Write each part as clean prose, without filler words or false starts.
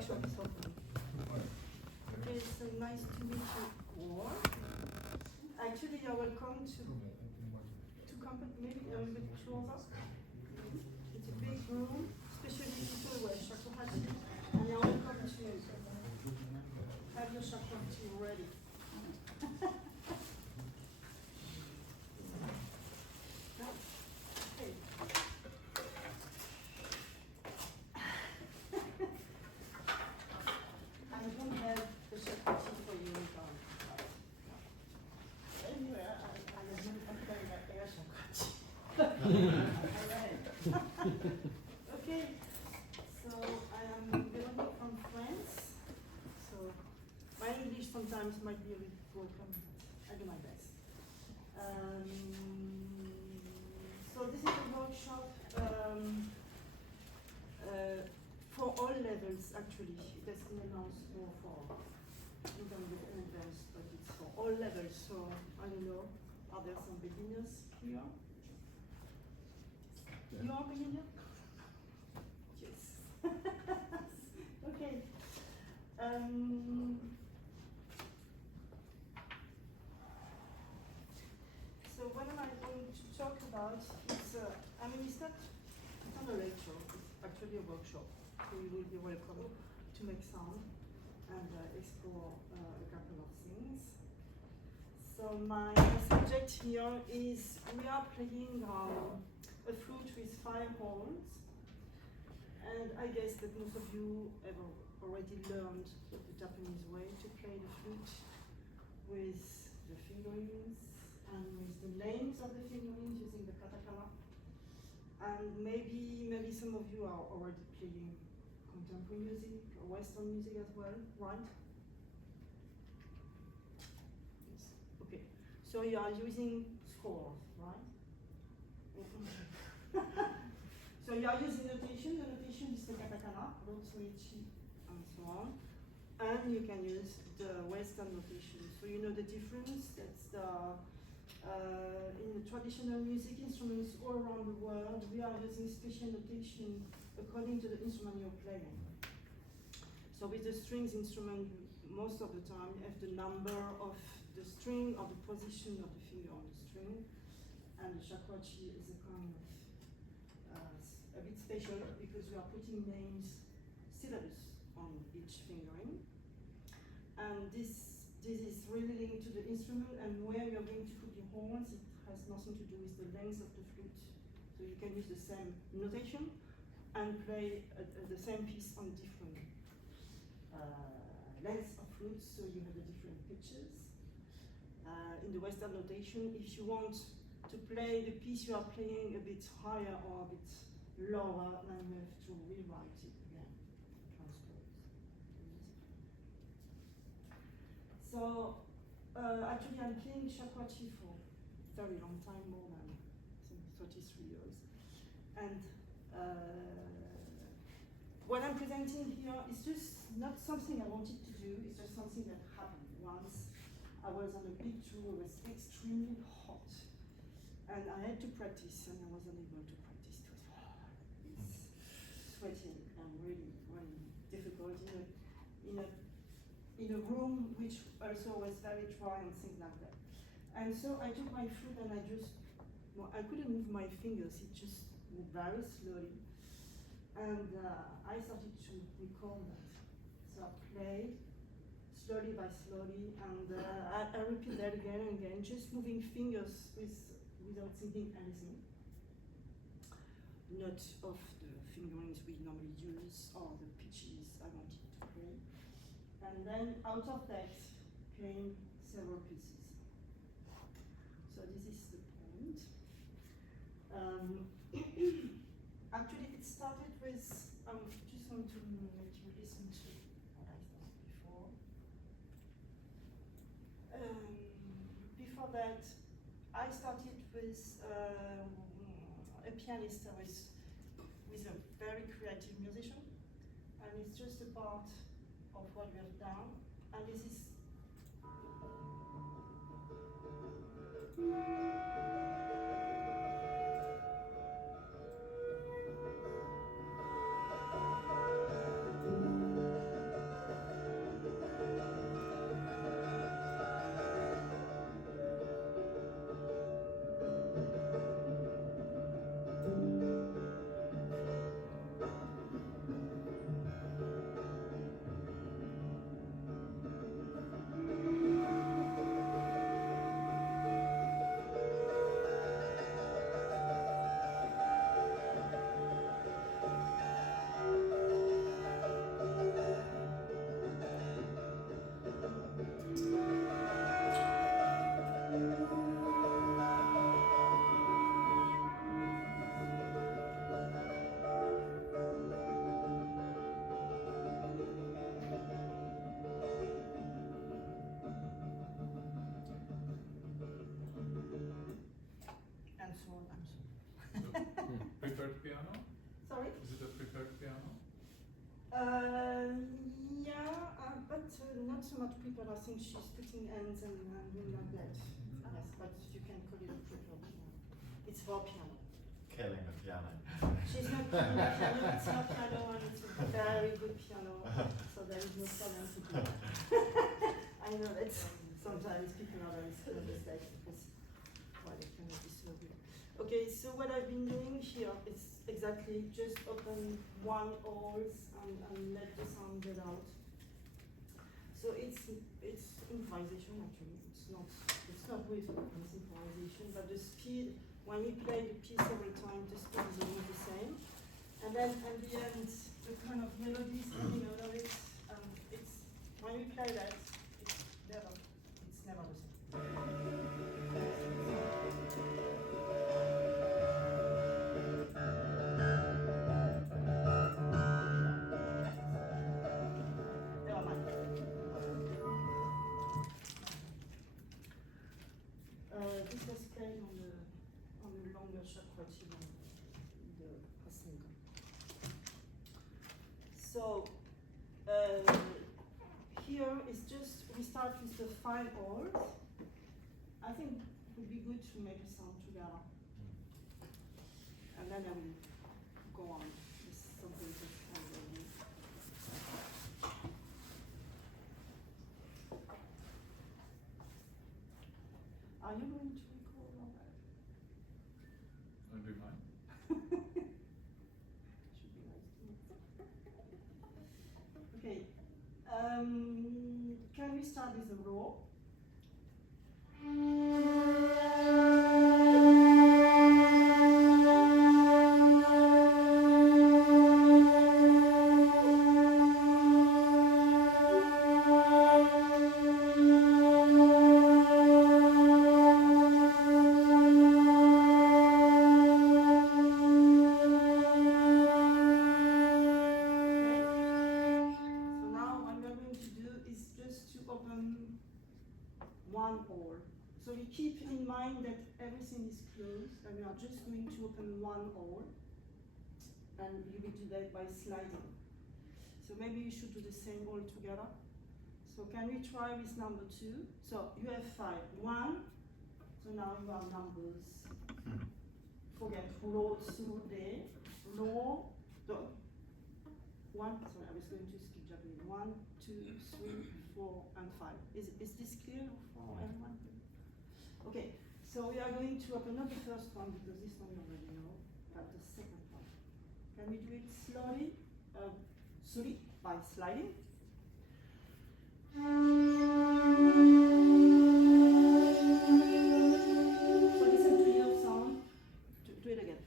workshop is open. Okay, so nice to meet you all. Actually, you're welcome to come maybe a little bit closer. It's a big room, especially people who are Shakuhachi, and you're welcome to have your Shakuhachi ready. Okay. I don't have the Shakuhachi for you. Anyway, I have not air Shakuhachi. Okay, so I am Veronique from France. So my English sometimes might be a bit broken, but I do my best. So this is a workshop for all levels actually. It has been announced more for intermediate and advanced, but it's for all levels. So I don't know, are there some beginners here? Yeah. You are beginner? Yes. Okay. So what am I going to talk about? It's, I mean, it's not a lecture, it's actually a workshop. So you will be welcome to make sound and explore a couple of things. So my subject here is we are playing a flute with 5 horns. And I guess that most of you have already learned the Japanese way to play the flute with the fingerings and with the names of the fingerings using the katakana. And maybe some of you are already playing contemporary music or Western music as well, right? Yes. Okay. So you are using scores, right? So you are using notation. The notation is the katakana, rotsuichi, and so on. And you can use the Western notation. So you know the difference. That's the in the traditional music instruments all around the world, we are using special notation according to the instrument you're playing. So with the strings instrument, most of the time you have the number of the string or the position of the finger on the string. And the shakuhachi is a kind of a bit special because we are putting names, syllables on each fingering. And this is really linked to the instrument, and where you're going to put your horns, it has nothing to do with the length of the flute. So you can use the same notation and play the same piece on different lengths of flutes, so you have the different pitches. In the Western notation, if you want to play the piece you are playing a bit higher or a bit lower, then you have to rewrite it again, transpose. So actually I'm playing shakuhachi for a very long time, more than I think 33 years. And what I'm presenting here is just not something I wanted to do, it's just something that happened once. I was on a big tour, it was extremely hot. And I had to practice, and I wasn't able to practice. It was sweating and really, really difficult in a room which also was very dry and things like that. And so I took my flute and I couldn't move my fingers, it just moved very slowly. And I started to record that. So I played slowly by slowly, and I repeat that again and again, just moving fingers without thinking anything. Not of the fingerings we normally use or the pitches I wanted to play. And then out of that came several pieces. So this is the point. Actually, it started with, I just want to let you listen to what I thought before. Before that, I started with a pianist with a very creative musician, and it's just a part of what we have done, and this is prepared piano? Yeah, but not so much people. I think she's putting hands and doing like that. Yes, but you can call it a prepared piano. It's for piano. Killing the piano. She's not killing the piano, it's not piano, and it's a very good piano, so there is no problem to do that. I know that sometimes people are very scared of mistakes because why they cannot be so good. Okay, so what I've been doing here is exactly just open one hole and let the sound get out. So it's improvisation actually. It's not with improvisation, but the speed when we play the piece every time, the speed is always the same. And then at the end, the kind of melodies coming out of it, it's when we play that, it's never the same. Never mind. This was played on the longer Shakuhachi than the Hasenka. So here is just, we start with the 5 holes. I think it would be good to make a sound together. And then I will go on with something just kind of new. Are you going to record all that? I'll do mine. Should be nice too. Okay. Can we start with a row? One hole. So we keep in mind that everything is closed and we are just going to open one hole, and you will do that by sliding. So maybe you should do the same hole together. So can we try with number 2? So you have 5. 1. So now you have numbers. Forget row through there. Row. So 1. Sorry, I was going to skip Japanese. 1, 2, 3, 4, and 5. Is this clear for everyone? Okay, so we are going to open not the first one because this one you already know, but the second one. Can we do it slowly? Slowly by sliding. So listen to your sound. Do it again.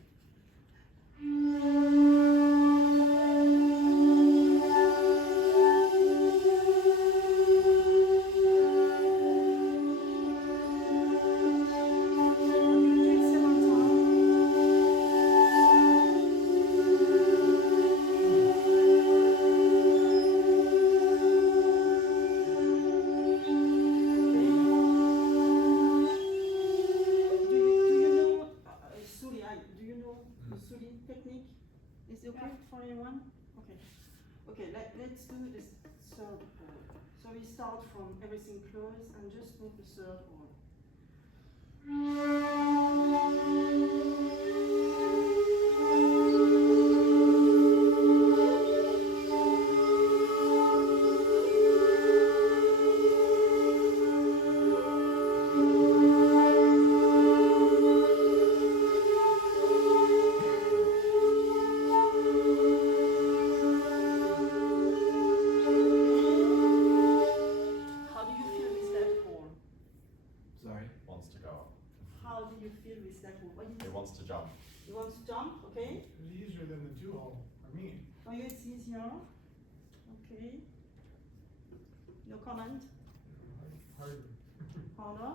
Let's do this third hole. So we start from everything closed and just move the third hole. Okay? It's easier than the 2-hole for me. For you it's easier. Okay. No comment? Harder. Harder?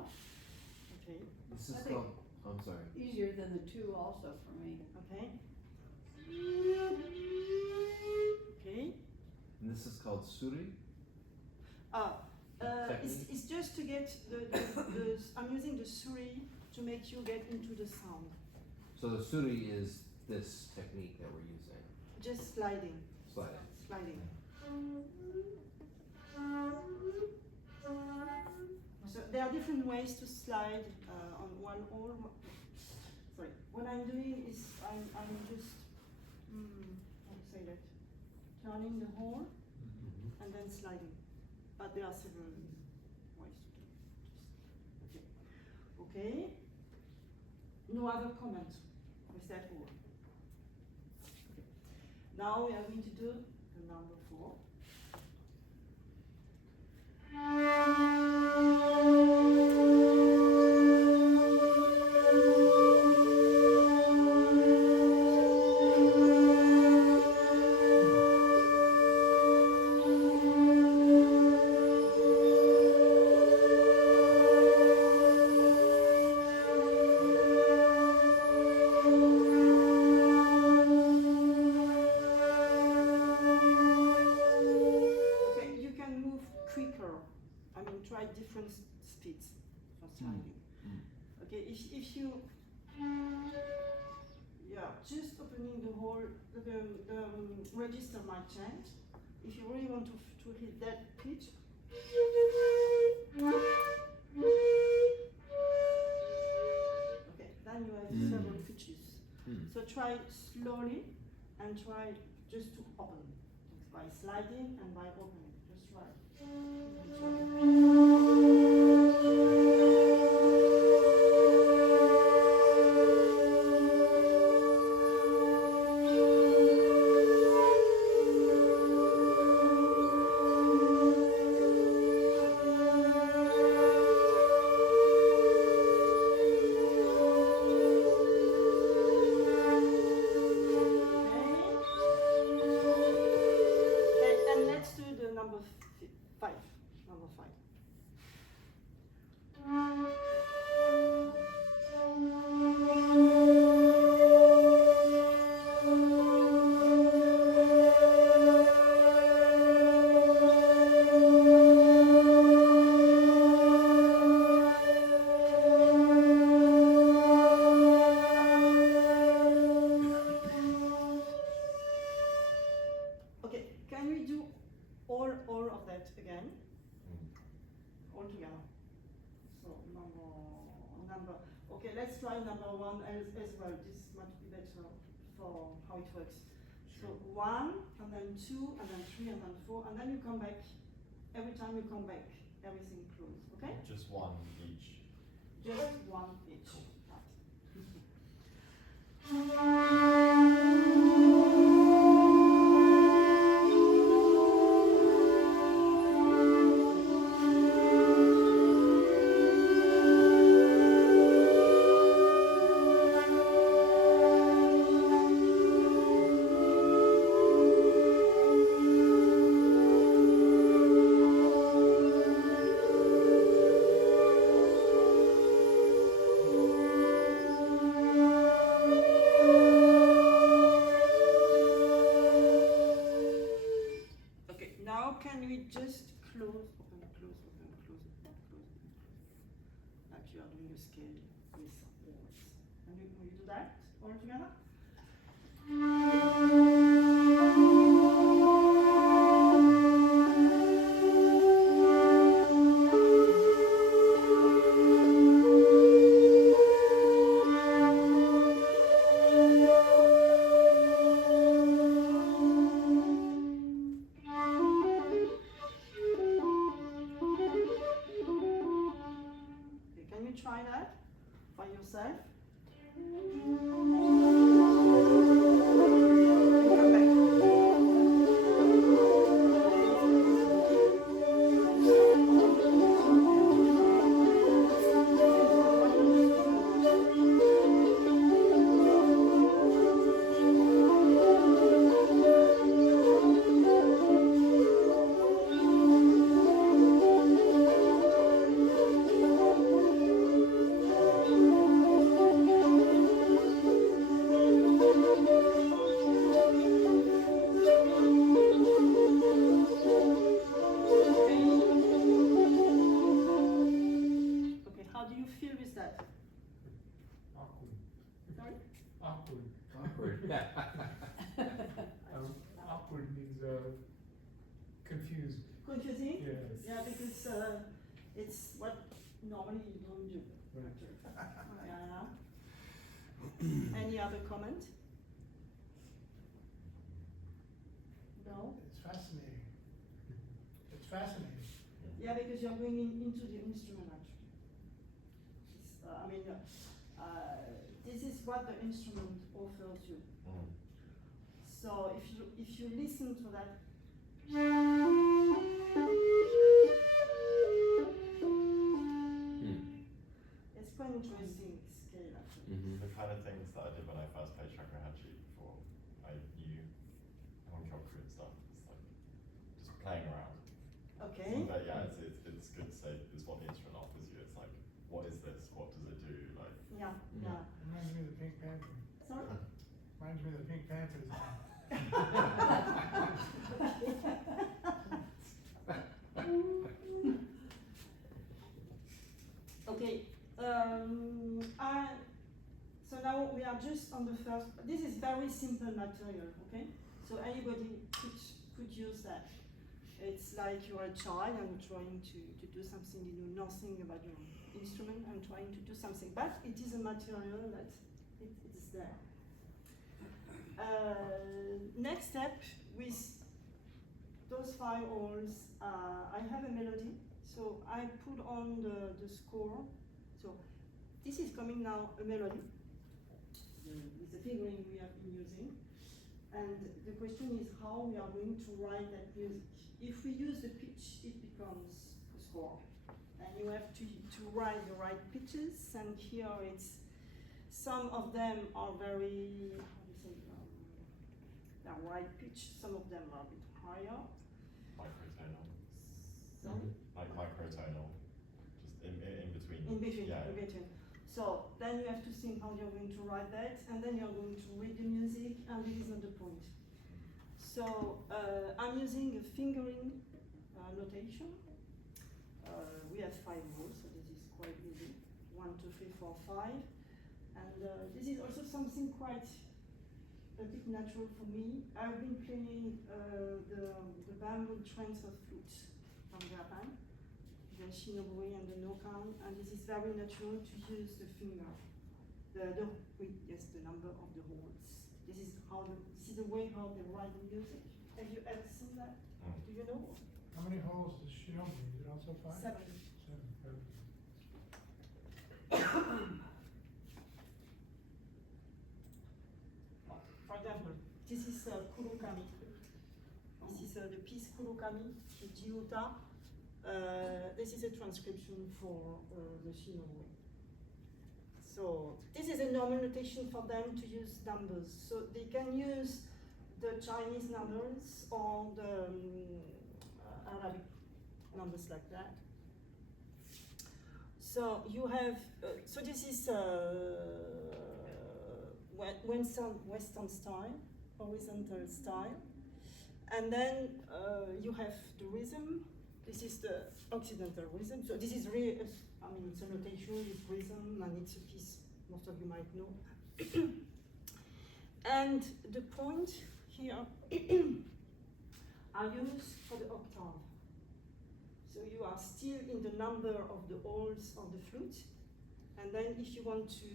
Okay. This is called, I'm sorry. Easier than the 2 also for me. Okay. Okay. And this is called suri? It's just to get I'm using the suri to make you get into the sound. So the suri is this technique that we're using. just sliding. Slide. Sliding. So there are different ways to slide on one hole. Sorry, what I'm doing is I'm just how to say that? Turning the hole Mm-hmm. and then sliding. But there are several ways to do it. Okay. No other comment with that hole. Okay. Now we are going to do the number 4. Okay, you can move quicker. I mean, try different speeds for sliding. Okay, if you, yeah, just opening the hole, the register might change. If you really want to hit that pitch, okay, then you have several pitches. So try slowly and try just to open by sliding and by opening. Just try. Okay, and let's do the number 5. Number 5. Okay, can we do all of that again? All together. So number. Okay, let's try number 1 as well. This might be better for how it works. So 1, and then 2, and then 3, and then 4, and then you come back. Every time you come back, everything closes. Okay? Just one each. Just 1 each. Okay, now can we just close, open, close, open, close, open, close, open, close. Like you are doing a scale with words. And will you do that all together? Okay, can you try that by yourself? confusing? Yes. Yeah, because it's what normally you don't do. Yeah. Any other comment? No? It's fascinating. It's fascinating. Yeah, because you're going into the instrument actually. It's, this is what the instrument offers you. Mm. So if you listen to that, it's quite interesting scale actually. Mm-hmm. The kind of things that I did when I first played Shakuhachi before I knew Honkoku and stuff. It's like just playing around. Okay. But yeah, it's good to say this is what the instrument offers you. It's like, what is this? What does it do? Like, Yeah, yeah. Reminds me of the Pink Panther. Sorry? Reminds me of the Pink Panthers. Okay. So now we are just on the first. This is very simple material. Okay. So anybody could use that. It's like you're a child and trying to do something, you know nothing about your instrument and trying to do something, but it is a material that it is there. Next step, with those 5 holes, I have a melody, so I put on the score. So this is coming now a melody with the fingering we have been using. And the question is how we are going to write that music. If we use the pitch, it becomes a score. And you have to write the right pitches, and here it's, some of them are very, how do you say, they're right pitch, some of them are a bit higher. microtonal. Sorry? Like microtonal. Just in between. In between, Yeah. in between. So then you have to think how you're going to write that, and then you're going to read the music, and this is not the point. So I'm using a fingering notation. We have 5 rules, so this is quite easy. 1, 2, 3, 4, 5. And this is also something quite a bit natural for me. I've been playing the bamboo transfer flute from Japan, the shinobue and the nokan, and this is very natural to use the finger. The number of the holes. This is the way how they write the music. Have you ever seen that? Mm. Do you know? How many holes does Shinobi? Is it also 5? 7. 7. Okay. For example, this is Kurokami. This is the piece Kurokami, the Jiuta. This is a transcription for the Shinobu. So this is a normal notation for them to use numbers. So they can use the Chinese numbers or the Arabic numbers like that. So you have, so this is Western style, horizontal style. And then you have the rhythm. This is the Occidental rhythm. So this is really, it's a notation, it's rhythm, and it's a piece most of you might know. And the point here are used for the octave. So you are still in the number of the holes of the flute. And then if you want to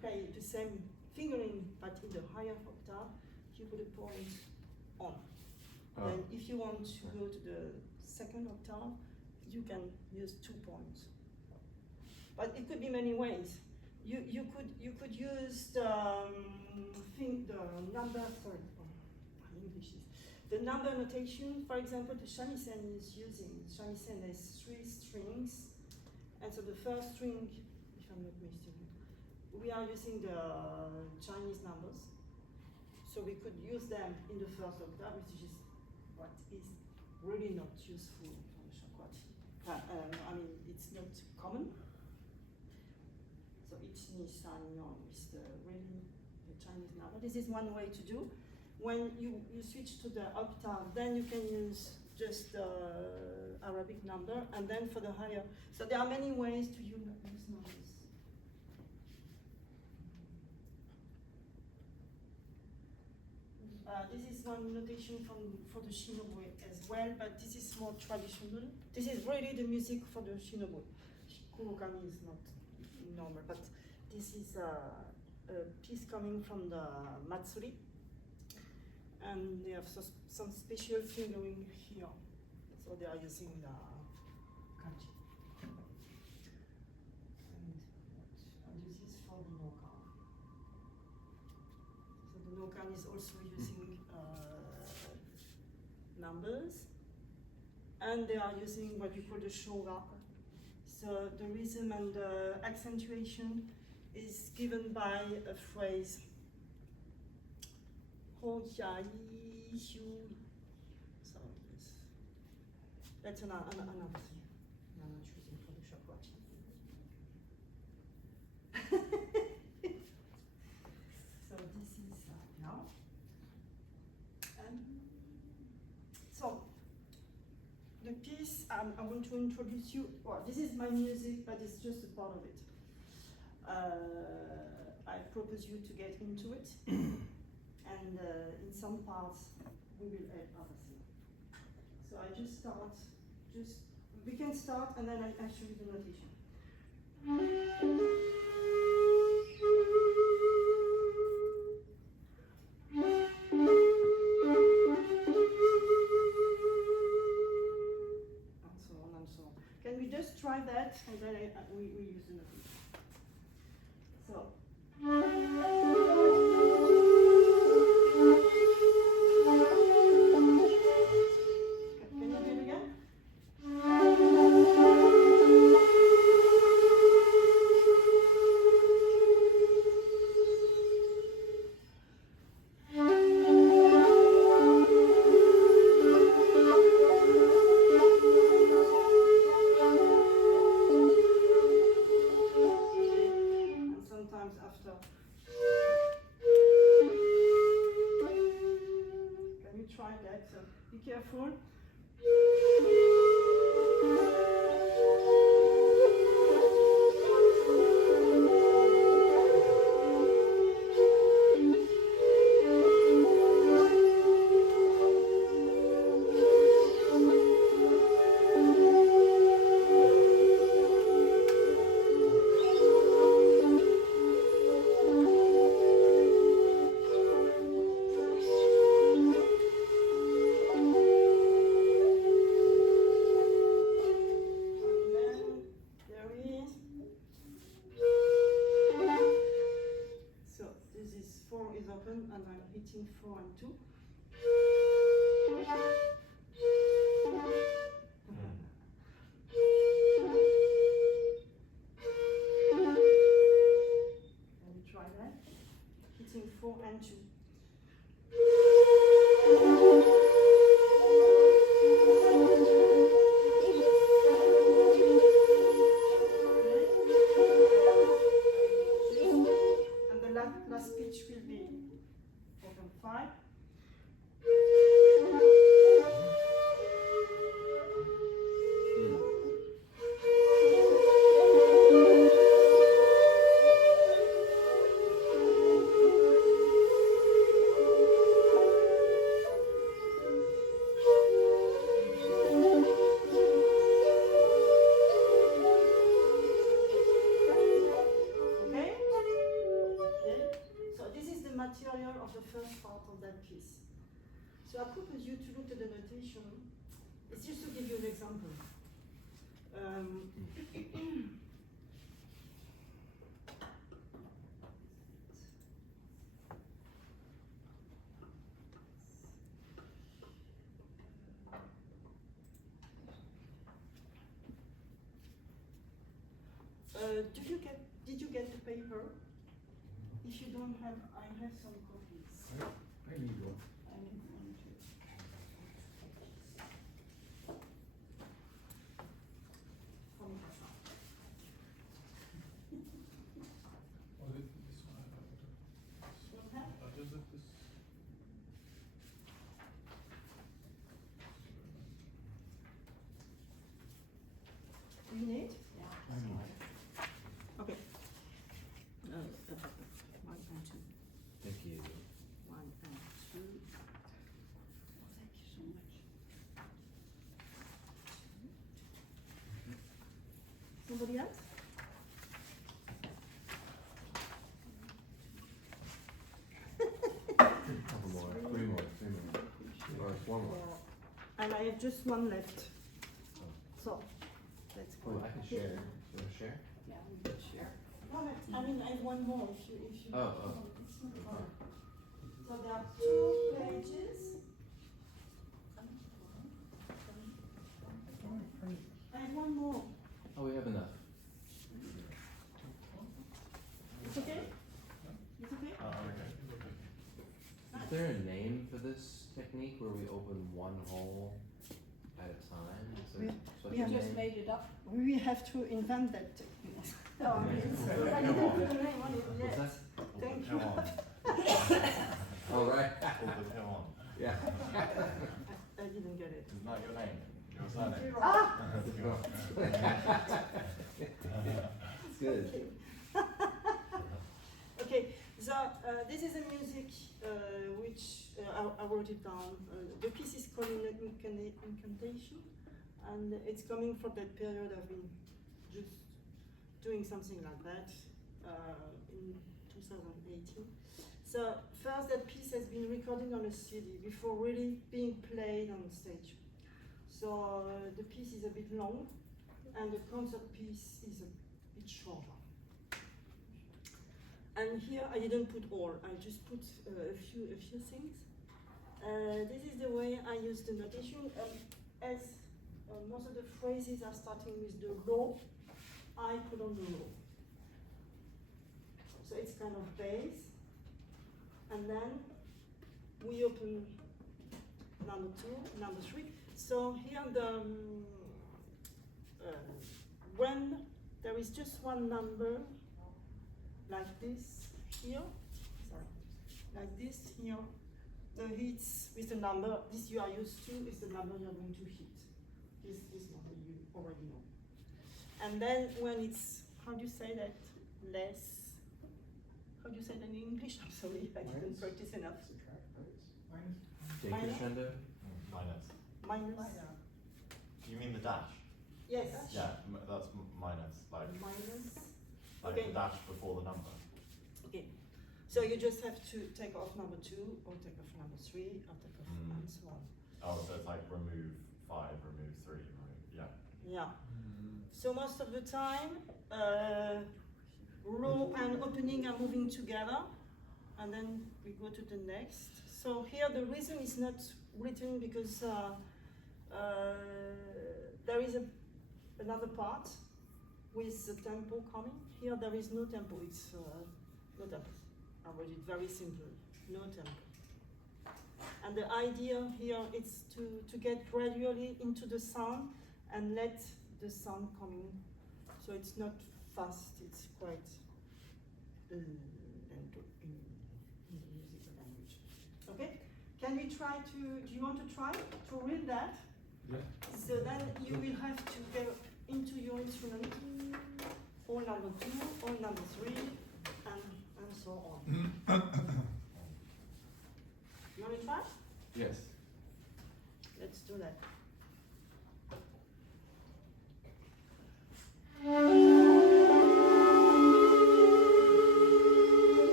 play the same fingering but in the higher octave, you put a point on. Then if you want to go to the second octave, you can use 2 points. But it could be many ways. You could use the number, sorry, my English is, the number notation. For example, the shamisen is using, shamisen has 3 strings, and so the first string, if I'm not mistaken, we are using the Chinese numbers. So we could use them in the first octave, which is what is really not useful for the shakuhachi. It's not common. So each Nissan is really the Chinese number. This is one way to do. When you switch to the octave, then you can use just the Arabic number, and then for the higher. So there are many ways to use numbers. This is one notation for the shinobu as well, but this is more traditional. This is really the music for the shinobu. Kurokami is not normal, but this is a piece coming from the Matsuri. And they have some special fingering here. So they are using the kanji. And this is for the nokan. So the nokan is also using numbers. And they are using what we call the shoga. So the rhythm and the accentuation is given by a phrase. So that's another thing. I'm not choosing for the shakuhachi. So this is now. So the piece I want to introduce you. Well, this is my music, but it's just a part of it. I propose you to get into it. And in some parts, we will add other things. So I just start, we can start and then I show you the notation. And so on and so on. Can we just try that and then we use the notation. So. Can you do it again? And sometimes after. Can you try that? So be careful. And I'm hitting 4 and 2. Can you try that? Hitting 4 and 2. And the last pitch will be 5. Material of the first part of that piece. So I propose you to look at the notation. It's just to give you an example. Did you get the paper? If you don't have, I have some copies. I need one. I need one too. From Kasa. Oh, this one I have. Don't have? Does it this? You need? I know. Okay. 1 and 2. Thank you. Four more. And I have just one left. So, let's go. Oh, I can share. You wanna share? Yeah, we can share. No, but, I mean, I have one more if you. Oh. It's no problem. So there are 2 pages. I have one more. Oh, we have enough. It's okay? It's okay? Is there a name for this technique where we open one hole at a time? Is there such we a have Just name? made it up. We have to invent that technique. No, I mean, I didn't put a name on it What's yet. that? Thank Piron. Oh, right. Called the Piron. Yeah. I didn't get it. Isn't that your name? Your surname? Ah! It's good. Okay, so this is a music which I wrote it down. The piece is called Incantation, and it's coming from that period I've been just doing something like that in 2018. So first, that piece has been recorded on a CD before really being played on stage. So the piece is a bit long, and the concert piece is a bit shorter. And here I didn't put all, I just put a few things. This is the way I use the notation. As most of the phrases are starting with the low, I put on the low. So it's kind of bass. And then we open number 2, number 3. So here when there is just one number, like this here, sorry, like this here, the hits with the number, this you are used to, is the number you're going to hit. This number you already know. And then when it's, how do you say that, less, how do you say that in English? I'm sorry, I didn't practice enough. Decrescendo? Minus. Minus, You mean the dash? yes, Yeah, that's minus. Like okay. the dash before the number. Okay, so you just have to take off number 2, or take off number 3, or take off, and so on. Oh, so it's like remove 5, remove 3, remove, yeah. Yeah. So most of the time, row and opening are moving together, and then we go to the next. So here the rhythm is not written because there is another part with the tempo coming. Here there is no tempo, it's no tempo. I wrote it very simple, no tempo. And the idea here is to get gradually into the sound and let the sound come in. So it's not fast, it's quite lento in the musical language. Okay? Can we try to, do you want to try to read that? Yeah. So then you will have to go into your instrument, or number 2, or number 3, and so on. You want to try? Yes. Let's do that.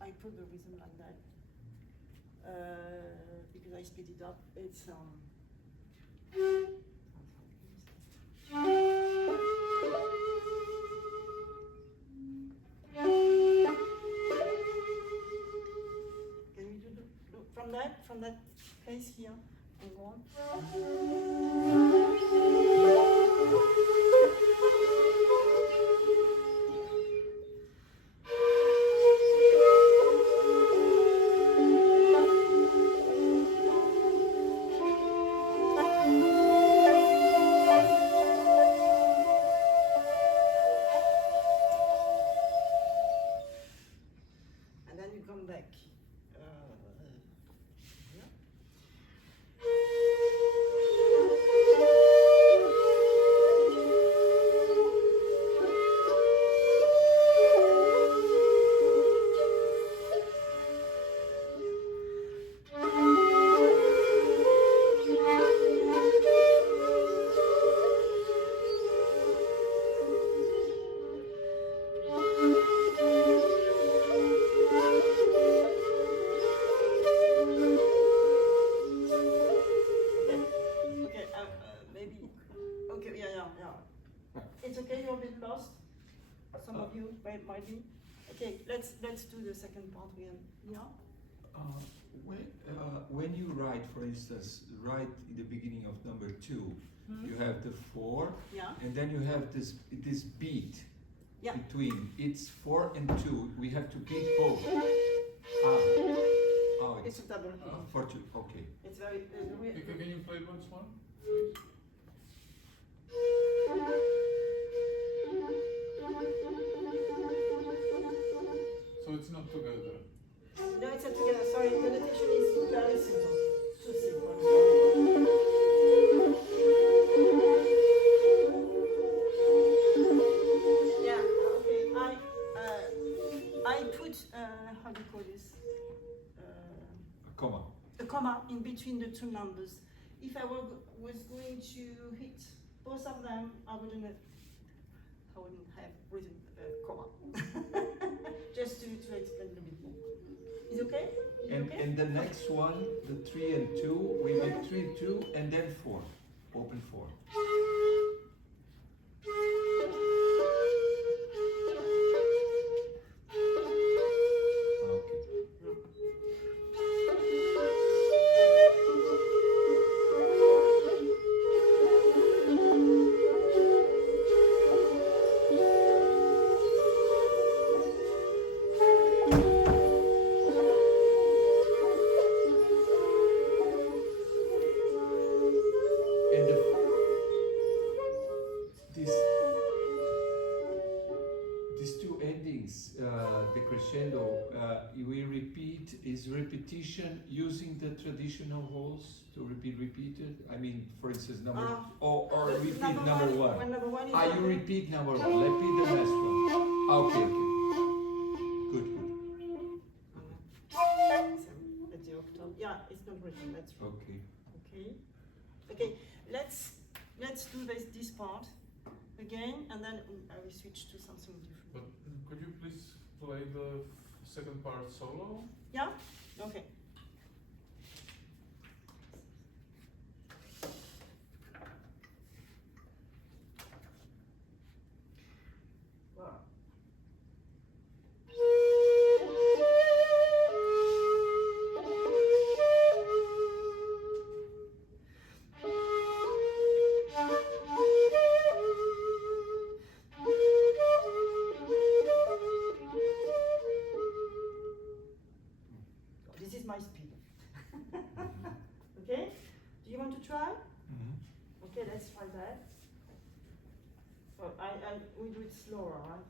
I put the rhythm like that. because I speed it up. It's can we do from that place here and go on? And then you come back. Here. Okay, maybe. Okay, yeah. It's okay. You're a bit lost. Some of you might be. Okay, let's do the second part again. Yeah. When you write, for instance, right in the beginning of number 2, you have the 4, Yeah. and then you have this beat Yeah. between. It's 4 and 2. We have to beat both. Oh, It's a double. 4 2. Okay. It's very. Can you play once more, please? So it's not together. No, it's not together. Sorry, the notation is very simple. Too simple. Yeah. Okay. I put how do you call this? A comma. A comma in between the two numbers. If I was going to hit both of them, I wouldn't have written a comma. Just to explain a little bit more. Is it okay? Is it okay? And the next one, the 3 and 2, we make 3 2 and then 4. Open 4. Okay. And these two endings, the crescendo, we repeat, is repetition using the traditional holes to repeat repeated? I mean, for instance, or repeat number 1. When number 1 is You open. repeat number 1, repeat the last one. Okay. Good. At the octave. Yeah, it's not written, that's right. Okay. Okay, let's do this part again, and then I will switch to something different. But could you please play the second part solo? Yeah? Okay. Wow. This is my speed. Okay? Do you want to try? Okay, let's try that. So we do it slower, right?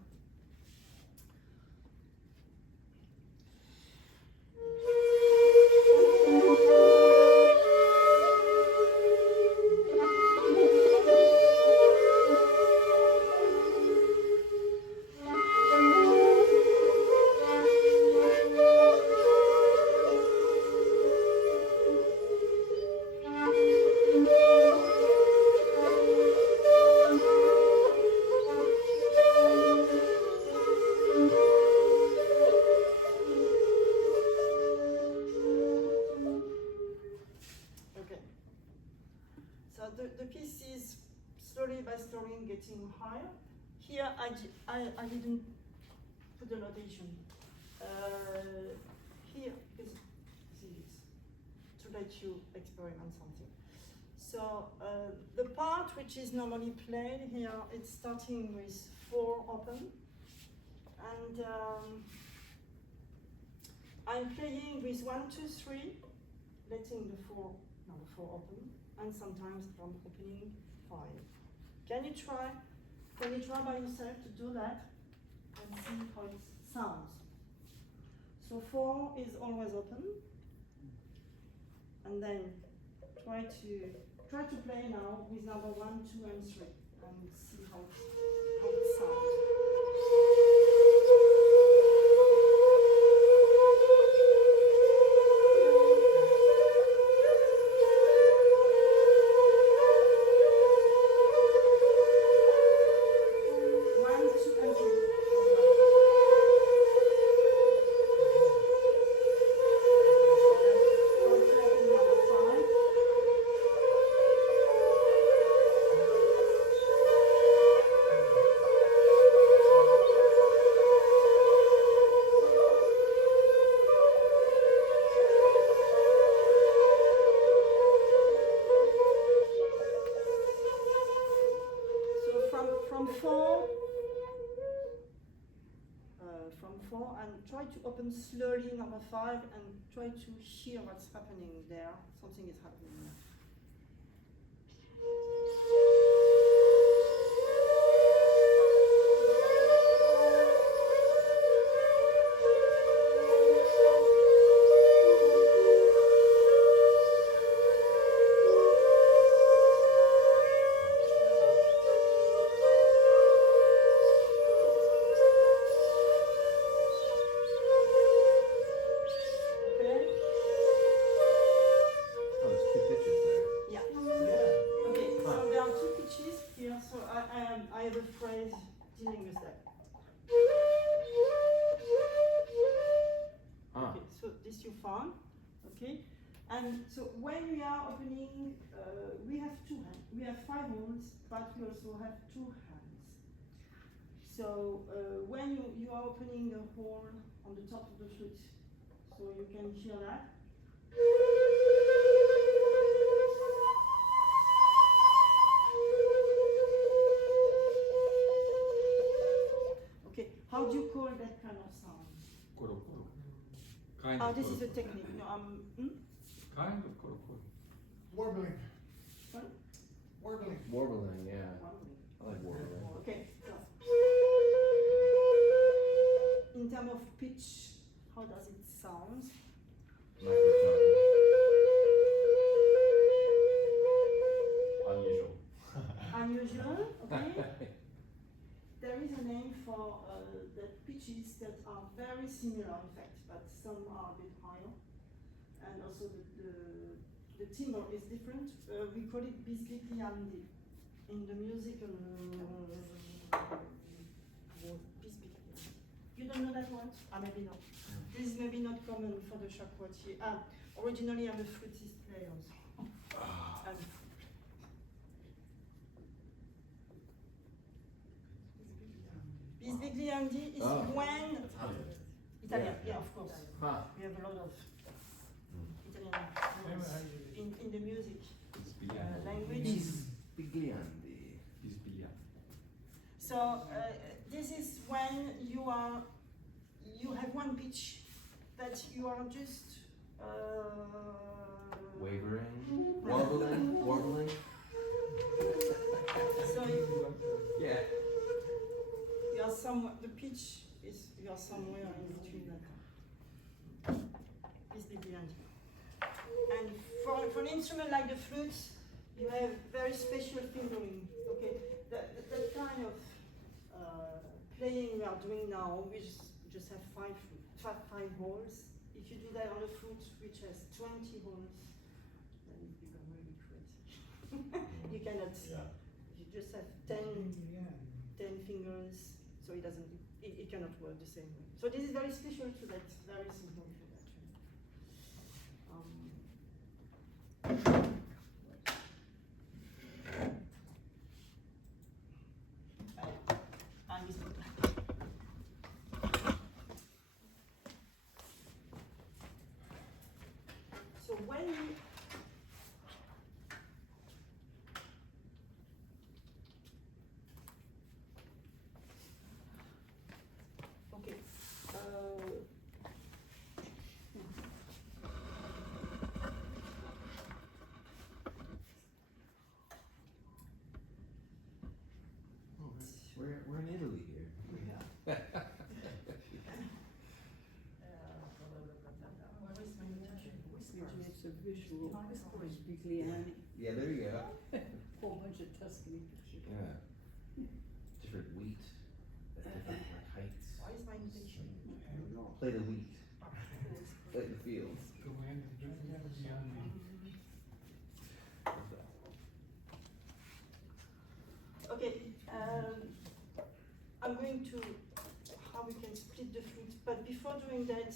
the piece is slowly by slowly getting higher. Here I didn't put the notation. Here, because this is to let you experiment something. So the part which is normally played here, it's starting with 4 open, and I'm playing with 1, 2, 3, letting the 4 open, and sometimes I'm opening 5. Can you try by yourself to do that and see how it sounds? So 4 is always open, and then try to play now with number 1, 2, and 3, and see how it sounds. From 4 and try to open slowly number 5 and try to hear what's happening there. Something is happening there. I have a phrase dealing with that. Okay, so this you found, okay? And so when we are opening, we have 2 hands. We have 5 holes, but we also have 2 hands. So when you are opening a hole on the top of the flute, so you can hear that. How do you call that kind of sound? Koro koro. Kind of this koro is a koro. technique. No, Kind of koro koro. Warbling. What? Warbling. Warbling, yeah. I like warbling. Okay. So, in terms of pitch, how does it sound? Microphone. Unusual. Unusual, okay. There is a name for the pitches that are very similar, in fact, but some are a bit higher, and also the timbre is different. We call it bisbigliandi in the musical. Bisbigliandi. You don't know that one? Maybe not. This is maybe not common for the Shakuhachi. Originally, I'm a flutist player. Bisbigliandi is when Italian, yeah, of course. Huh. We have a lot of Italian words in the music language. Bisbigliandi. Bisbigliandi. So this is when you have one pitch that you are just Wavering. Warbling. So Yeah. you are the pitch is you are somewhere in between that. Bisbigliandi. And for an instrument like the flute, you have very special fingering. Okay, that kind of playing we are doing now, we just have five holes. If you do that on a flute which has 20 holes, then it becomes really crazy. You cannot. Yeah. You just have 10 fingers, so it cannot work the same way. So this is very special to that, very simple to that. when you okay, We're in Italy here. where is my notation? Usually it's a visual, Bigliani, Yeah, there you go. whole bunch of Tuscany pictures. Yeah. Different wheat, at different like heights. Why is my notation? Play the wheat, play the fields. Okay, I'm going to how we can split the fruit, but before doing that,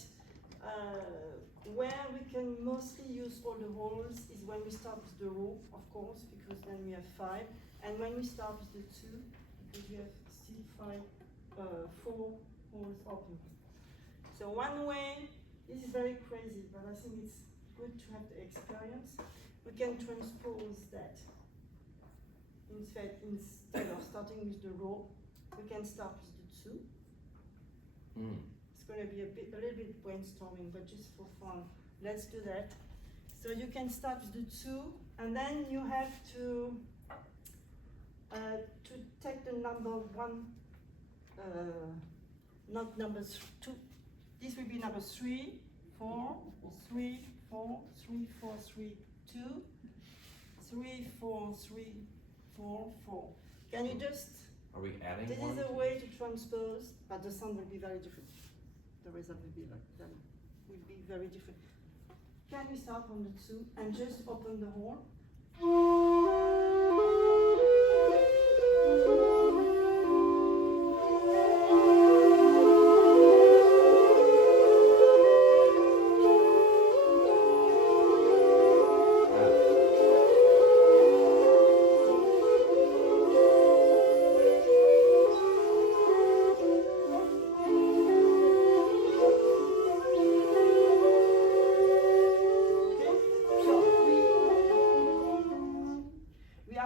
where we can mostly use all the holes is when we start with the row, of course, because then we have 5, and when we start with the 2, because we have still 4 holes open. So one way, this is very crazy, but I think it's good to have the experience. We can transpose that. Instead of starting with the row, we can start with the 2. It's going to be a little bit brainstorming, but just for fun. Let's do that. So you can start with the 2, and then you have to take the number 1, not number 2. This will be number 3, 4, 3, 4, 3, 4, 3, 2, 3, 4, 3, 4, 4. Can you just? Are we adding This one? is a way to transpose, but the sound will be very different. The result will be very different. Can we start on the 2 and just open the hole?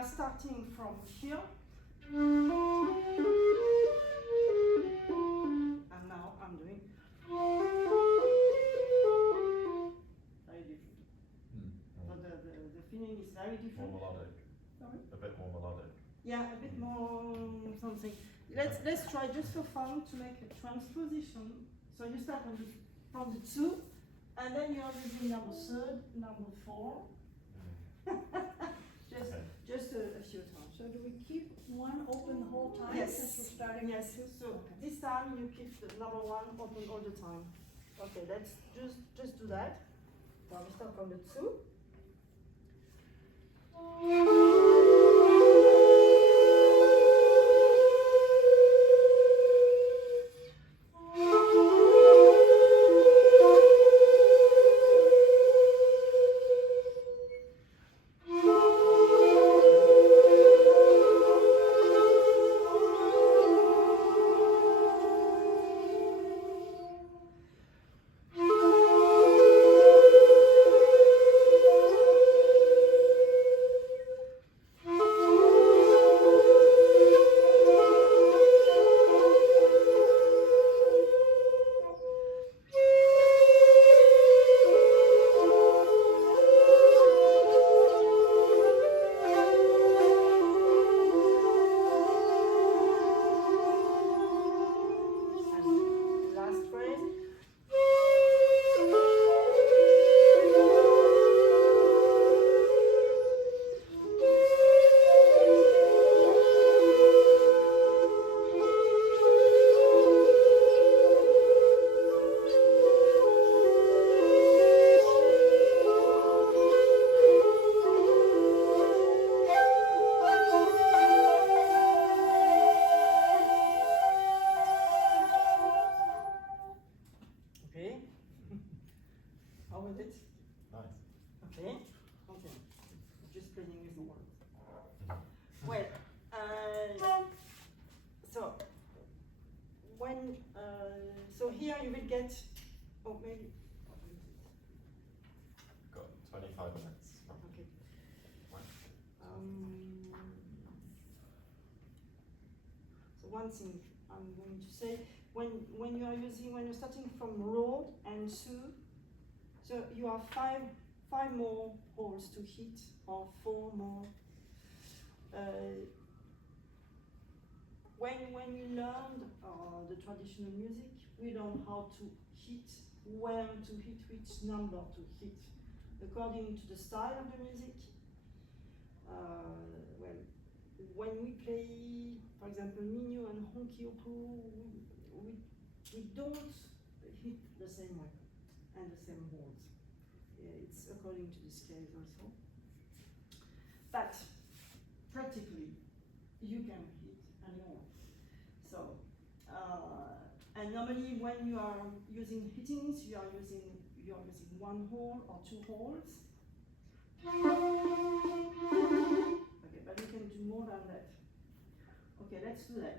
Starting from here, and now I'm doing very different. So the feeling is very different. More melodic. Sorry? A bit more melodic. Yeah, a bit more something. Let's try just for fun to make a transposition. So you start from the 2, and then you're using number 3, number 4. Just a few times. So do we keep one open the whole time? Yes. Since we're starting Yes. with 2? So this time you keep the number 1 open all the time. Okay, let's just do that. Now we start from the 2. Got 20 one thing I'm going to say. When you're starting from road and two, so you have five more holes to hit, or 4 more. When we learned the traditional music, we learn how to hit, where to hit, which number to hit, according to the style of the music. Well, when we play, for example, Minyo and Honkyoku, we don't hit the same way and the same holes. It's according to the scales also. But practically, you can hit anyone. So, and normally when you are using hittings, you are using 1 hole or 2 holes. Okay, but you can do more than that. Okay, let's do that.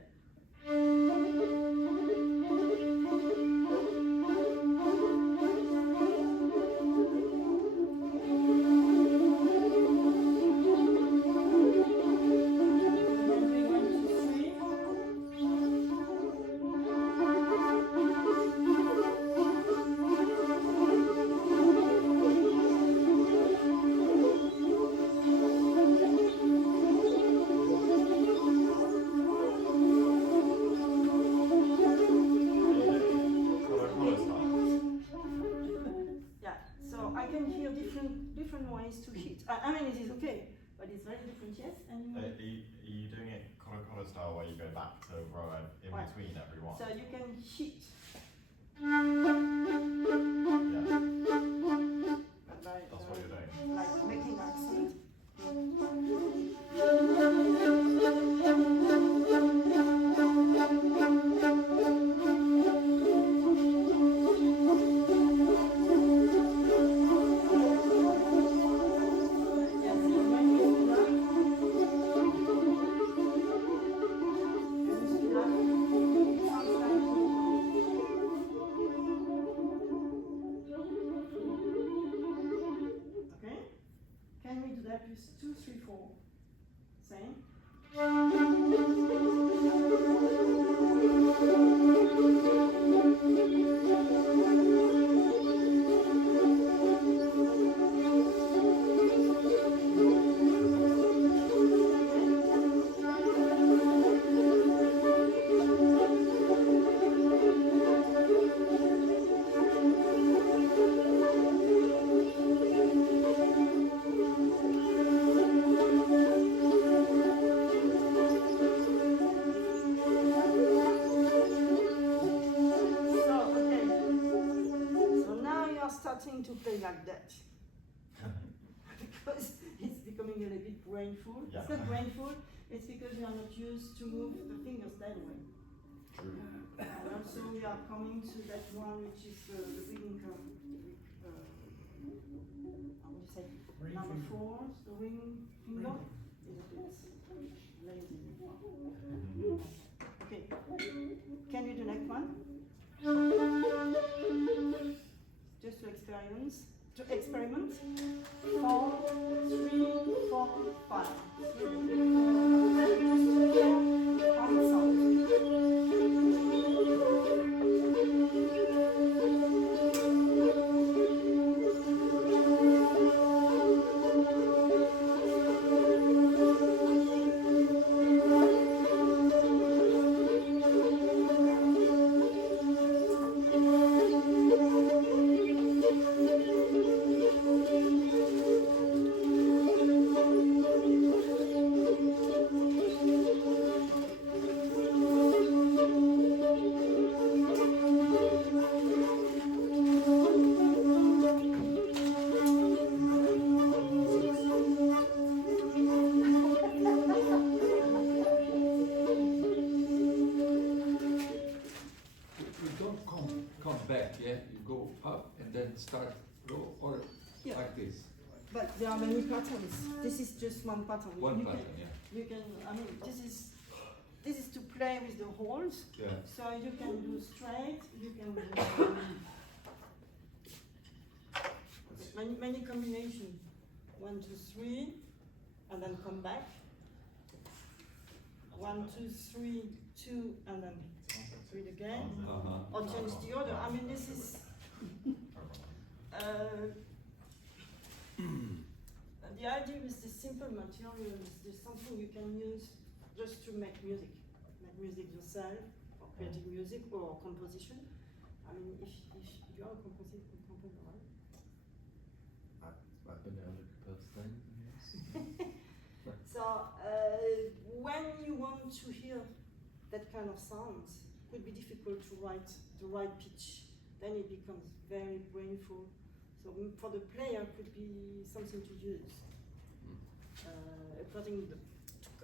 Different ways to hit. I mean, it is okay, but it's very different, yes? And Are you doing it koto style where you go back to row in Right. between every one? so you can hit. Yeah, Like, that's what you're doing. like making accent. Okay? Can we do that with 2, 3, 4? Same. Starting to play like that because it's becoming a little bit brainful. Yeah. It's not brainful, it's because you are not used to move the fingers that way. True. And also we are coming to that one which is the ring, how would you say, Ring number finger. 4, the ring finger is a bit lazy. Okay, can you do next one? Just to experiment. 4, 3, 4, 5. On the sound. Start row or Yeah. like this? But there are many patterns. This is just one pattern. One You pattern, can, yeah. You can. I mean, this is to play with the holes. Yeah. So you can do straight. You can do many combinations. 1, 2, 3, and then come back. 1, 2, 3, 2, and then read again. Uh-huh. Or change the order. I mean, this is. The idea with this simple material is this something you can use just to make music yourself, or creating music or composition. I mean, if you are a composer, right? I've been known to compose things, yes. So when you want to hear that kind of sounds, it could be difficult to write the right pitch. Then it becomes very brainful. So for the player, it could be something to use. According to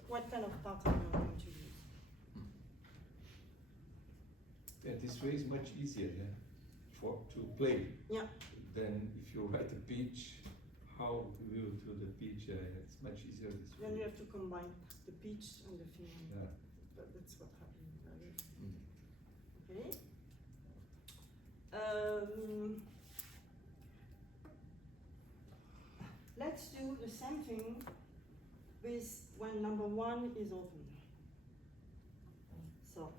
what kind of pattern you're going to use. Yeah, this way is much easier, yeah, to play. Yeah. Than if you write a pitch, how you will do the pitch, it's much easier this way. Then you have to combine the pitch and the feeling. Yeah. But that's what happens. Mm. Okay. Let's do the same thing with when number 1 is open. So.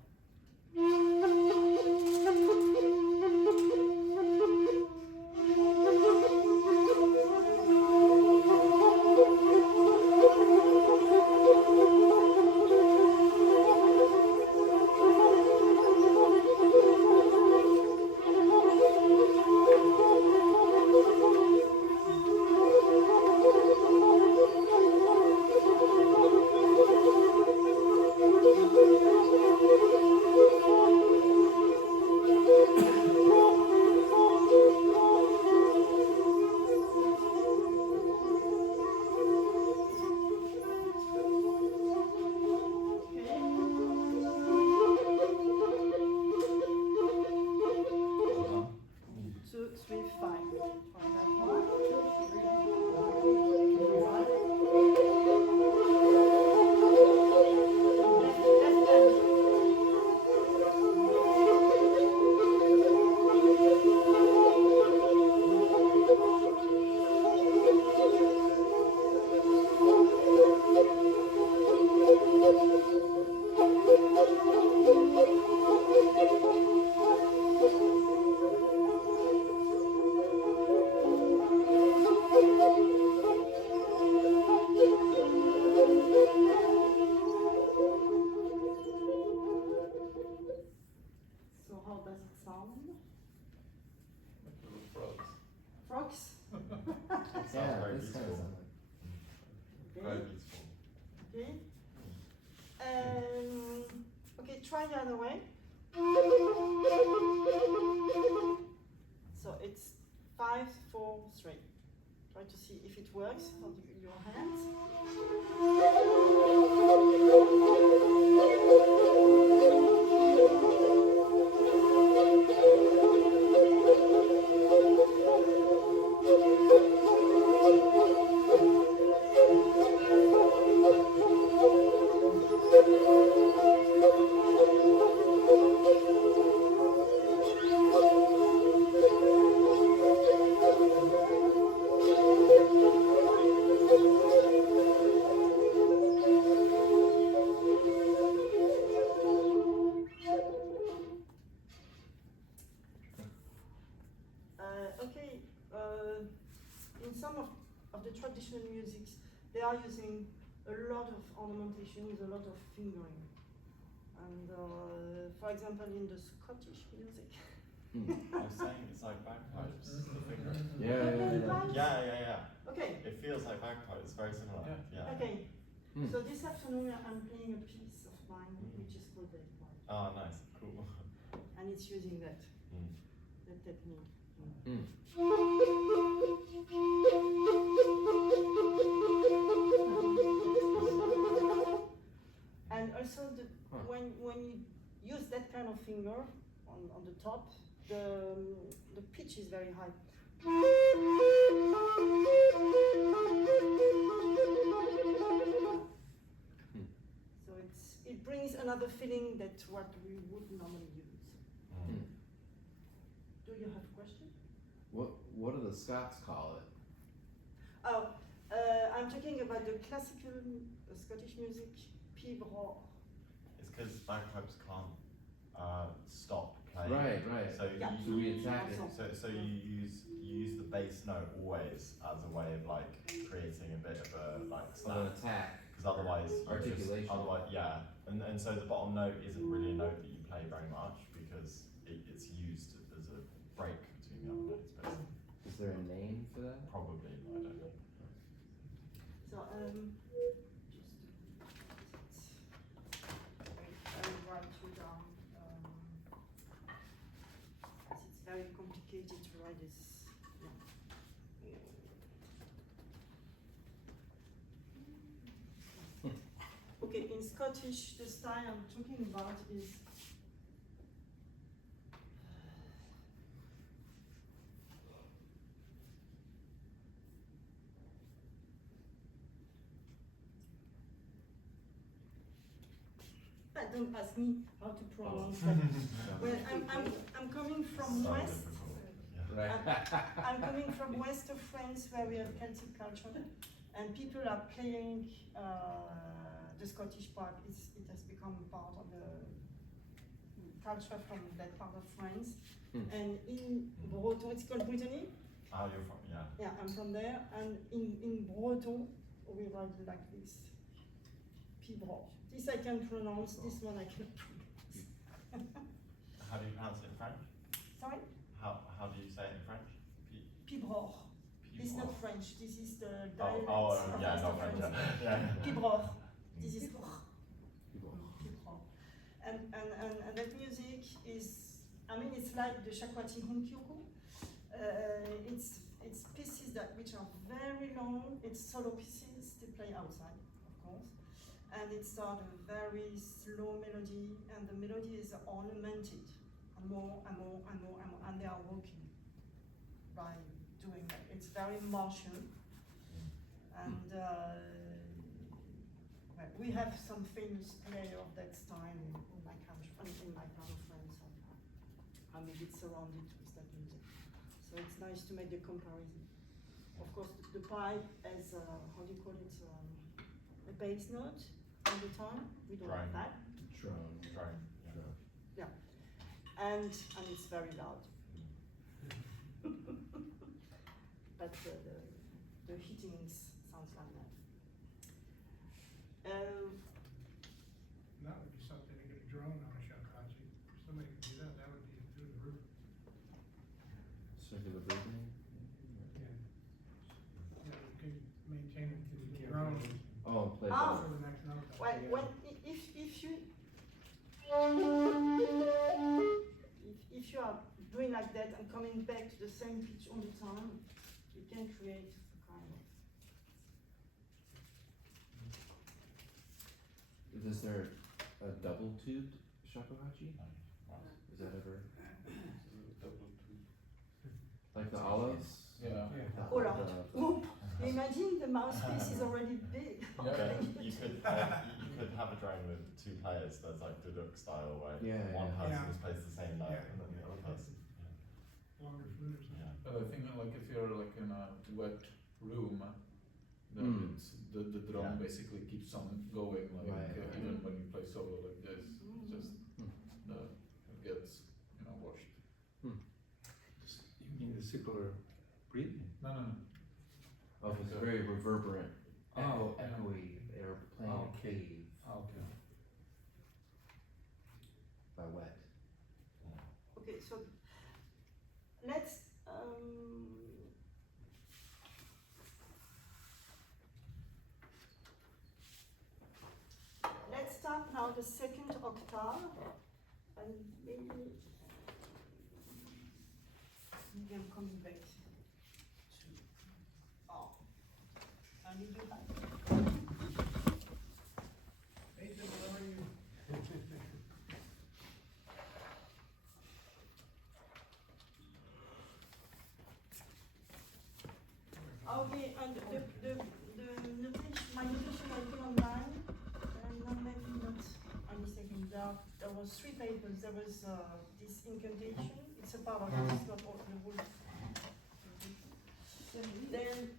Try the other way. So it's 5, 4, 3. Try to see if it works for your hands. In some of the traditional musics, they are using a lot of ornamentation with a lot of fingering. And for example, in the Scottish music. I was saying it's like bagpipes, the finger. Yeah. Okay. It feels like bagpipes, it's very similar. Yeah. Okay. So this afternoon I'm playing a piece of mine which is called bagpipe. Oh, nice, cool. And it's using that technique. And also when you use that kind of finger on the top, the pitch is very high. So it brings another feeling that what we would normally use. Do you have a question? What do the Scots call it? Oh, I'm talking about the classical Scottish music, Piron. because bagpipes can't stop playing. Right. So Yeah. So we attack it. so you use the bass note always as a way of like creating a bit of a like Of an snap. attack. Because otherwise, you Articulation. Yeah, and so the bottom note isn't really a note that you play very much because it's used as a break between the other notes, basically. Is there a name for that? Probably, I don't know. So I'll write you down. It's very complicated to write this. Okay, in Scottish, the style I'm talking about is don't ask me how to pronounce that. Well, I'm coming from So west. difficult. Yeah. Right. I'm coming from west of France where we have Celtic culture, and people are playing the Scottish part. It has become part of the culture from that part of France. And in Breton, it's called Brittany. Oh, you're from, yeah. Yeah, I'm from there. And in Breton, we write like this. Piron. This I can pronounce, this one I cannot pronounce. How do you pronounce it in French? Sorry? How do you say it in French? Piron. It's Piron. not French, this is the Oh, dialect of yeah, West not of French. France. Yeah. Piron. This is People. Piron. And that music is, I mean, it's like the Shakuhachi Honkyoko. It's pieces which are very long, it's solo pieces, they play outside, of course. And it starts a very slow melody, and the melody is ornamented, and more, and they are walking by doing that. It's very martial, and well, we have some famous player of that style in my country, in my part of France. I mean, it's surrounded with that music, so it's nice to make the comparison. Of course, the pipe has how do you call it? A bass note all the time. We don't have that. Drone. Drone. Drone. And it's very loud. But the hitting sounds like that. That would be something to get a drone on a Shakuhachi. If somebody could do that, that would be through the roof. Circular breathing. Yeah. Yeah, you can maintain it through the drone Oh, play Ah. for the next note. Well, when if you are doing like that and coming back to the same pitch all the time, you can create a kind of. Is there a double tubed shakuhachi? Is that ever like the olives? Yeah. Oh, Lord. You imagine the mouthpiece is already big. Okay, you could have a drone with two players that's like Duduk style, where Yeah, one yeah. person Yeah. just plays the same note Yeah. and then the other person. Longer flute or something. Yeah. But I think like if you're like in a wet room, then it's the drum Yeah. basically keeps on going like Right. even when you play solo like this, it's just Hmm. it gets washed. You mean the circular breathing? No. Oh, it's very reverberant. Oh, Echoey. They're playing a cave Okay. by wet. Okay, so let's start now the second octave, and maybe I'm coming back to I need your help. Nathan, where are you? Okay, and the notation, my notation I put online, not maybe not any second. There was 3 papers. There was this incantation. It's a part of it. It's not all the whole. Then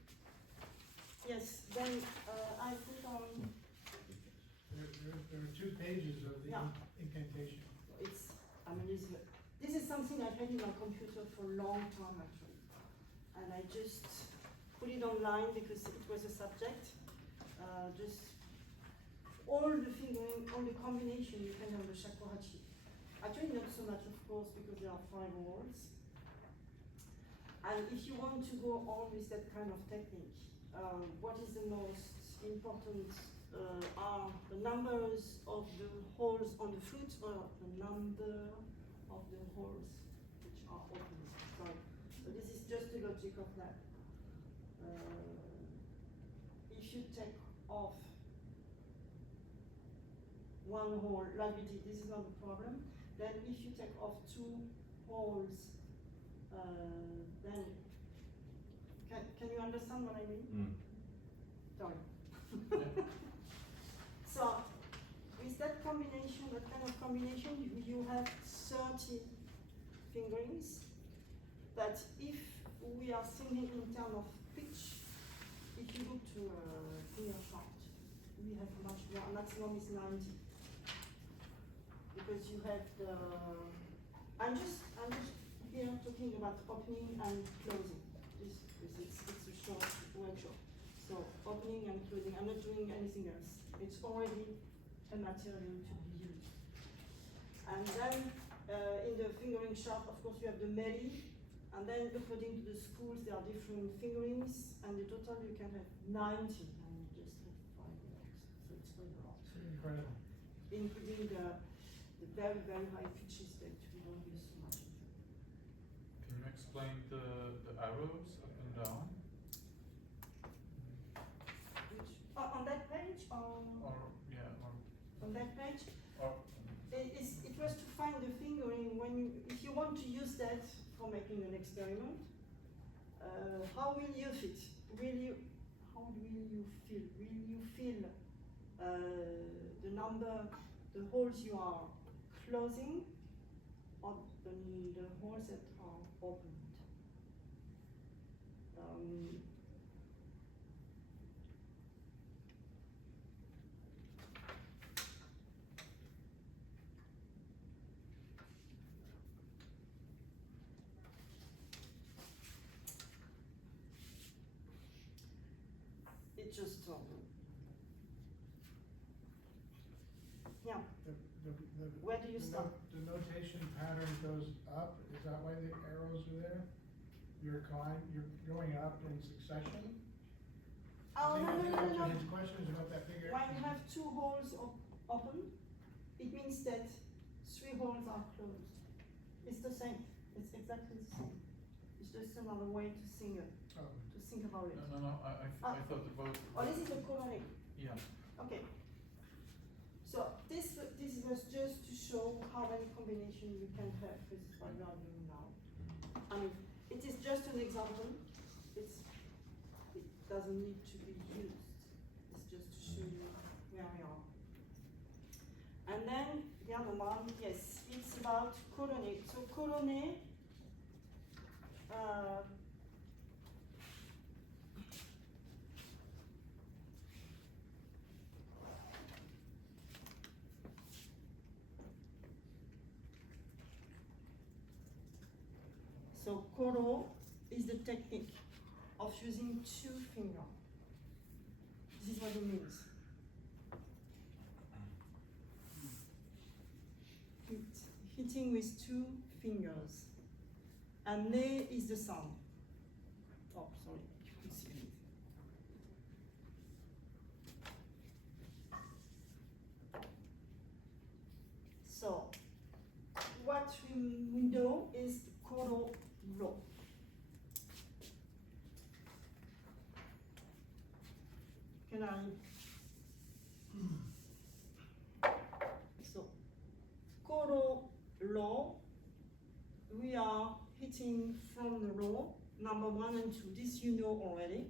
yes, then I put on. There's There are 2 pages of the Yeah. incantation. It's, I mean, this is something I had in my computer for a long time actually. And I just put it online because it was a subject. Just all the fingering, all the combination you can have the shakuhachi. Actually not so much of course because there are 5 walls. And if you want to go on with that kind of technique, what is the most important are the numbers of the holes on the fruit or the number of the holes which are open. So this is just the logic of that. If you take off one hole, like we did, this is not a problem. Then if you take off 2 holes, then can you understand what I mean? Sorry. So with that combination, that kind of combination, you have 30 fingerings. But if we are singing in terms of pitch, if you look to finger chart, we have much more. Maximum is 90 because you have the. I'm just here talking about opening and closing. This because it's a short workshop. So opening and closing. I'm not doing anything else. It's already a material to be used. And then in the fingering chart, of course, you have the melee. And then according to the schools, there are different fingerings. And the total you can have 90. And you just have 5 words. So it's quite a lot. Incredible. Including the very, very high pitches that we don't use so much. Can you explain the arrows up and down? Which, on that page, Or yeah, on that page, or it was to find the fingering when you, if you want to use that for making an experiment, how will you fit? How will you feel? Will you feel the number, the holes you are closing, or the holes that are opened? It just yeah. Where do you start? The notation pattern goes up. Is that why the arrows are there? You're going up in succession? Oh, no. His question is about that big arrow. When you have 2 holes open, it means that 3 holes are closed. It's the same. It's exactly the same. It's just another way to think about it. no. I thought about. Oh, this is a colony. Yeah. Okay. So this was just to show how many combinations you can have with what we are doing now. I mean, it is just an example. It doesn't need to be used. It's just to show you where we are. And then the other one, yes, it's about colony. So colony. So koro is the technique of using 2 fingers. This is what it means. Hitting with 2 fingers. And ne is the sound. Oh, sorry, you can see it. So, what we know is koro ro. Can I? So, koro ro, we are hitting from the row, number 1 and 2. This you know already.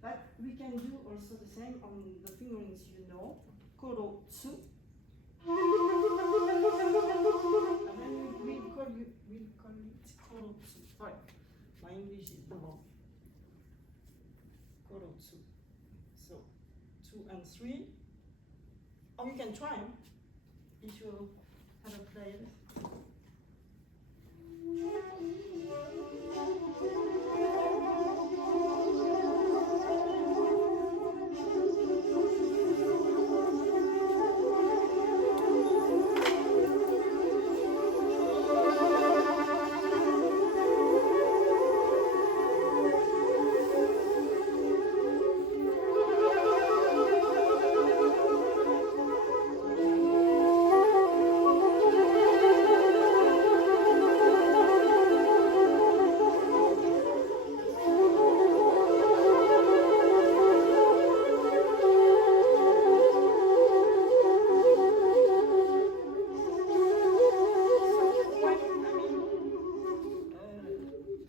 But we can do also the same on the fingerings you know. Koro tsu. And then we'll call you 2, and 3. Or you can try if you haven't played.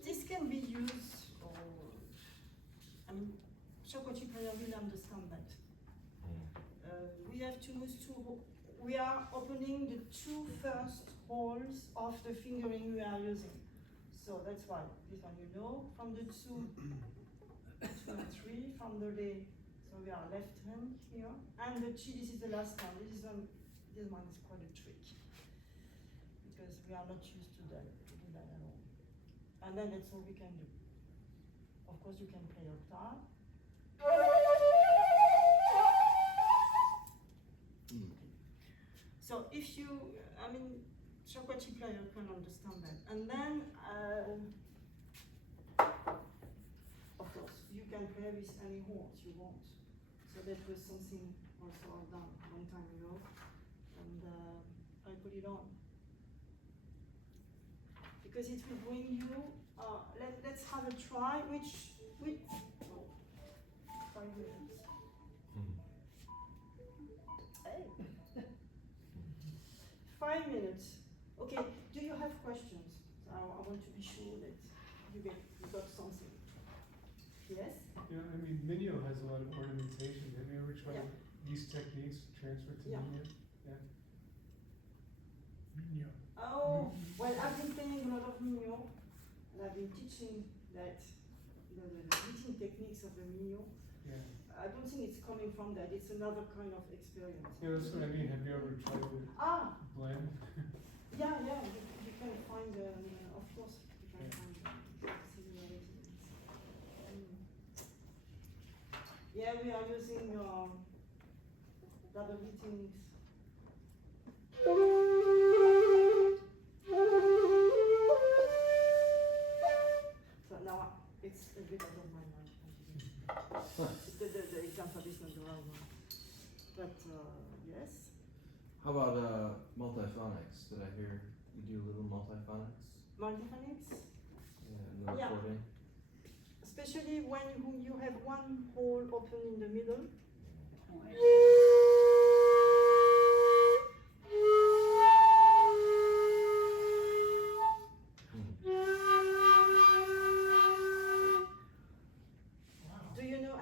This can be used, or Shakuhachi player will understand that. We have to use we are opening the 2 first holes of the fingering we are using. So that's why this one you know from the 2, 2 and 3 from the lay. So we are left hand here, and the chi. This is the last one. This one is quite a trick because we are not used to that at all. And then that's all we can do. Of course, you can play octave. So if you, Shakuhachi player can understand that. And then, of course, you can play with any horns you want. So that was something also I've done a long time ago. And I put it on. Because it will bring you, let's have a try, 5 minutes. Hey. 5 minutes. Okay, do you have questions? I want to be sure that you got something. Yes? Yeah, Minyo has a lot of ornamentation. Have you ever tried these techniques transferred to Minyo? Yeah. Minyo. Oh, well, I've been playing a lot of Minyo, and I've been teaching that, the beating techniques of the Minyo. Yeah. I don't think it's coming from that, it's another kind of experience. Yeah, that's what I mean. Have you ever tried to blend? Yeah, you can find, of course, you can find similarities. Yeah, we are using double beatings. So now it's a bit out of my mind. The example is not the right one. But yes. How about multiphonics? Did I hear you do a little multiphonics? Multiphonics? Yeah, in the recording? Especially when you have one hole open in the middle. Do you know?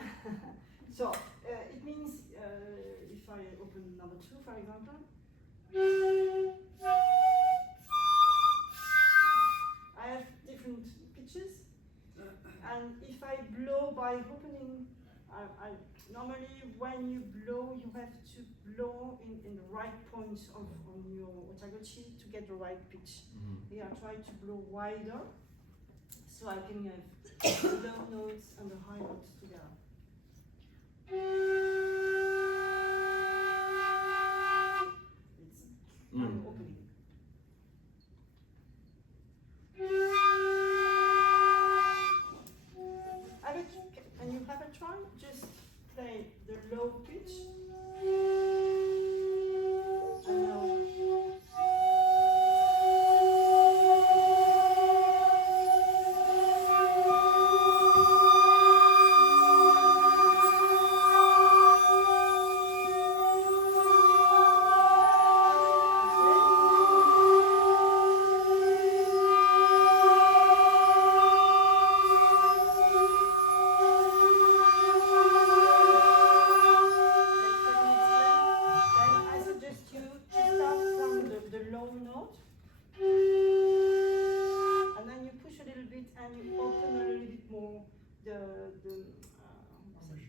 So it means if I open number 2, for example, I have different pitches, and if I blow by opening, normally when you blow, you have to blow in the right point on your otagochi to get the right pitch. Here I try to blow wider, so I can have the low notes and the high notes together. I'm opening. Can you have a try? Just play the low pitch. And now.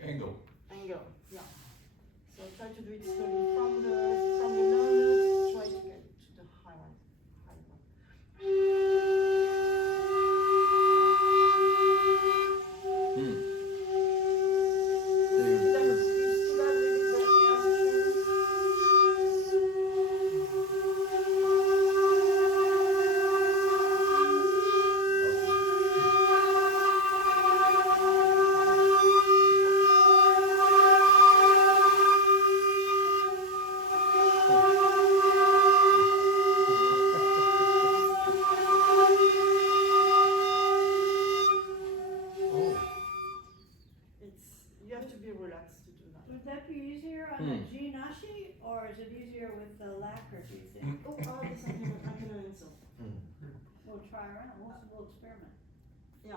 Angle. Angle, yeah. So try to do it slowly from the low note, try to get to the high one. You have to be relaxed to do that. Would that be easier on the G-nashi, or is it easier with the lacquer, do you think? Oh, yes, I can answer. We'll try around, we'll experiment. Yeah.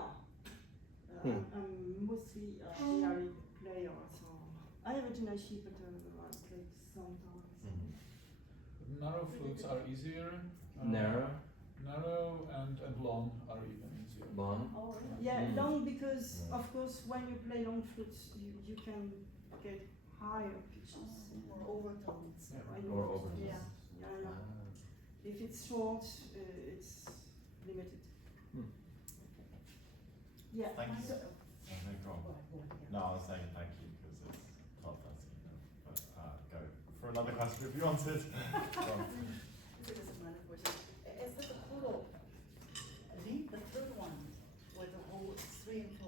I'm mostly a generic player, so I have a Jinashi, but I play sometimes. Narrow flutes are easier. Narrow? Narrow and long are even easier. Long? Oh, really? Yeah, long because, of course, when you play long flutes, you can get higher pitches or overtones. Yeah. I Or know. overtones. Yeah, yeah, yeah. Ah. If it's short, it's limited. Yeah. Thank you. So, No, go on. No, I was saying thank you because it's 12:30 now. But go for another question if you wanted. Go on. This is a minor question. Is this a total? The third one with the whole 3 and 4.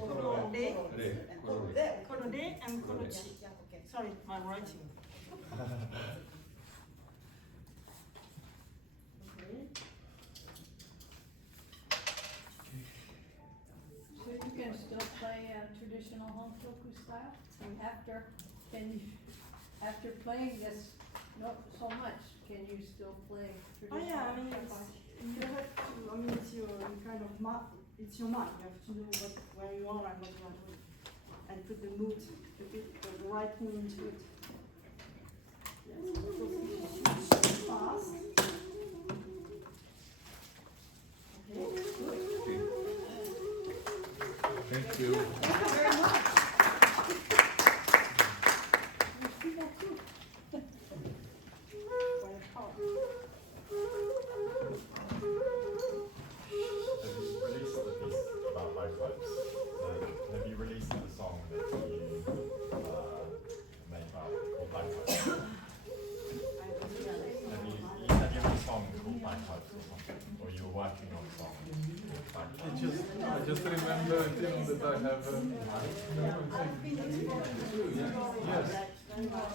Kolode, There. kolode, and kolochi. Yeah, okay. Sorry, my writing. Okay. So you can still play traditional Hontoku style after playing this so much, can you still play Oh traditional? yeah, I mean, Shakuhachi? you have to, I mean, it's your kind of it's your mind. You have to know where you are and what you are doing. And put the mood, the right mood into it. Yes, of course, if you switch fast. Okay, good. Thank you. Thank you very much. There's people too. Quite hard. Have you released the piece about bagpipes? Have you released the song that you made about called bagpipes? Have you have a song called bagpipes or something? Or you were working on a song called bagpipes? I just remember that I have I've been exploring Yes. that very much.